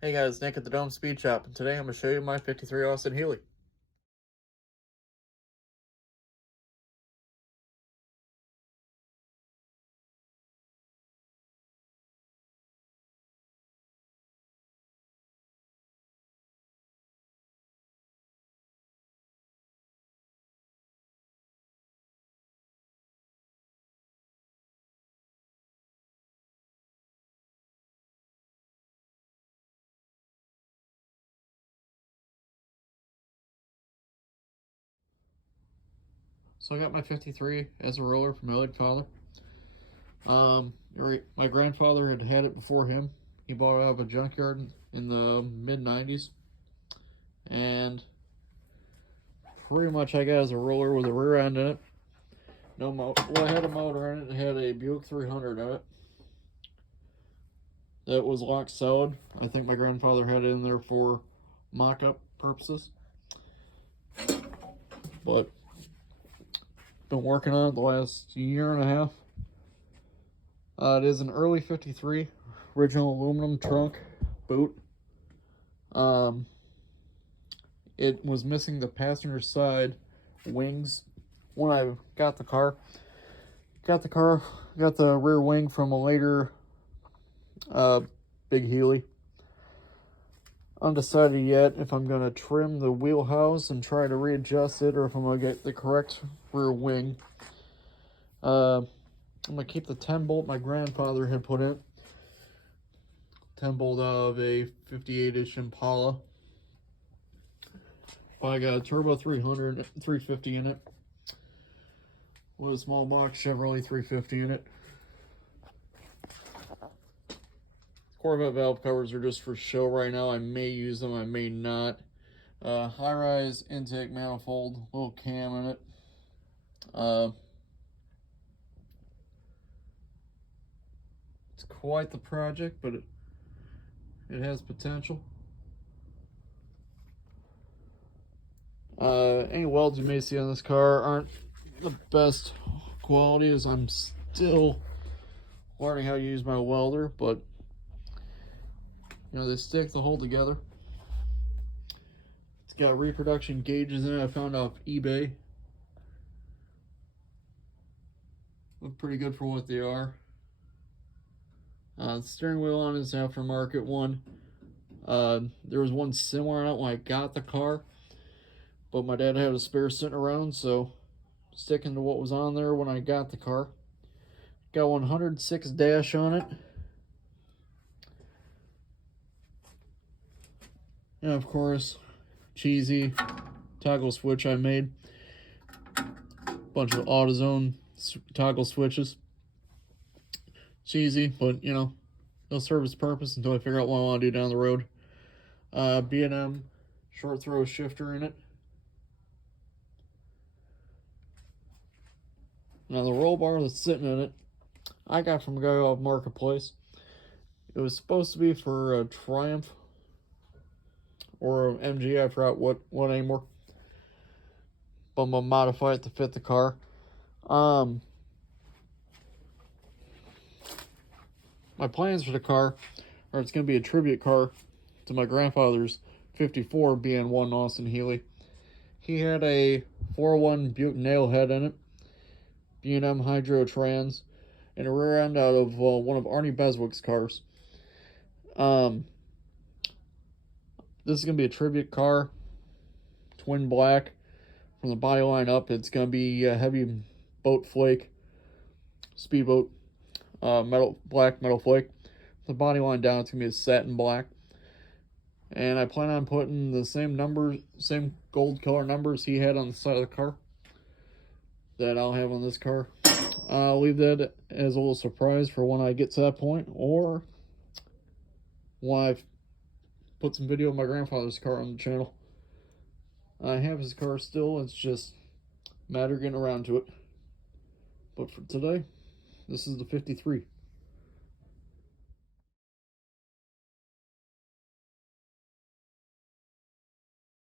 Hey guys, Nick at the Dome Speed Shop, and today I'm going to show you my 53 Austin Healey. So I got my 53 as a roller from my late father. My grandfather had it before him. He bought it out of a junkyard in the mid-90s. And pretty much I got it as a roller with a rear end in it. No motor. Well, it had a motor in it. It had a Buick 300 in it. That was locked solid. I think my grandfather had it in there for mock-up purposes. But been working on it the last year and a half. It is an early 53 original aluminum trunk boot. It was missing the passenger side wings when I got the car. Got the rear wing from a later big Healey. Undecided yet if I'm going to trim the wheelhouse and try to readjust it, or if I'm going to get the correct rear wing. I'm going to keep the 10 bolt my grandfather had put in. 10 bolt of a 58-inch Impala. I got a turbo 350 in it, with a small box Chevrolet 350 in it. Corvette valve covers are just for show right now. I may use them, I may not. High-rise intake manifold, little cam in it. It's quite the project, but it has potential. Any welds you may see on this car aren't the best quality, as I'm still learning how to use my welder, but you know, they stick the whole together. It's got reproduction gauges in it I found off eBay. Look pretty good for what they are. The steering wheel on is an aftermarket one. There was one similar on it when I got the car, but my dad had a spare sitting around, so sticking to what was on there when I got the car. Got 106 dash on it. And of course, cheesy toggle switch I made. Bunch of AutoZone toggle switches. Cheesy, but you know, they'll serve its purpose until I figure out what I want to do down the road. B&M short throw shifter in it. Now the roll bar that's sitting in it, I got from a guy off Marketplace. It was supposed to be for a Triumph or an MG, I forgot what anymore. But I'm gonna modify it to fit the car. My plans for the car are it's gonna be a tribute car to my grandfather's 54 BN1 Austin Healey. He had a 401 Buick Nailhead in it, B&M Hydro Trans, and a rear end out of one of Arnie Beswick's cars. This is going to be a tribute car, twin black. From the body line up, it's going to be a heavy boat flake, speedboat, black metal flake. The body line down, it's going to be a satin black. And I plan on putting the same gold color numbers he had on the side of the car that I'll have on this car. I'll leave that as a little surprise for when I get to that point, or when I've put some video of my grandfather's car on the channel. I have his car still, it's just a matter of getting around to it. But for today, this is the 53.